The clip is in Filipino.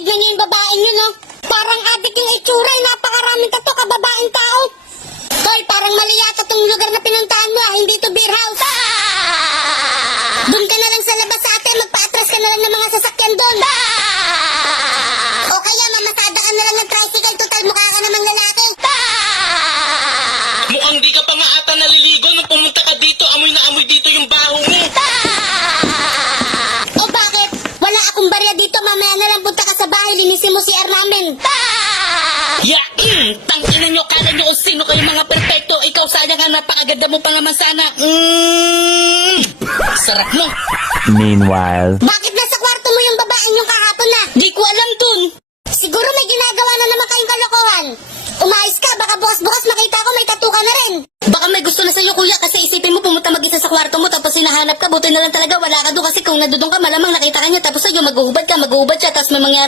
tignan niyo yung babaeng yun, oh. Parang adik yung itsura, napakaraming tato, kababaeng tao. Hoy, parang mali yata tong lugar na pinuntahan mo, hindi to beer house. Doon ka na lang sa labas sa atin, magpa-atras ka na lang ng mga sasakyan doon. O kaya mamasada ka na lang ng tricycle, total mukha ka namang lalaki. Mukhang di ka pa nga ata naliligo nung pumunta ka dito. Amoy na amoy dito yung baho mo. O bakit? Wala akong barya dito, mamaya na lang punta ka sa bahay, linisin mo si namin. Tangina nyo, kala nyo kung sino kayo mga perfecto. Ikaw sana nga, napakaganda mo pa naman sana. Sarap mo. Meanwhile, Bakit nasa kwarto mo yung babaeng yung kahapon na? Di ko alam dun. Siguro may ginagawa na naman kayong kalokohan. Umayos ka, baka bukas-bukas makita ko may tattoo ka na rin. Baka may gusto na sa'yo, kuya, kasi isipin mo pumunta mag-isa sa kwarto mo tapos hinahanap ka, buti na lang talaga wala ka doon kasi kung nadudong ka malamang nakita ka niya tapos sa'yo maghuhubad ka, maghuhubad siya tapos may mangyari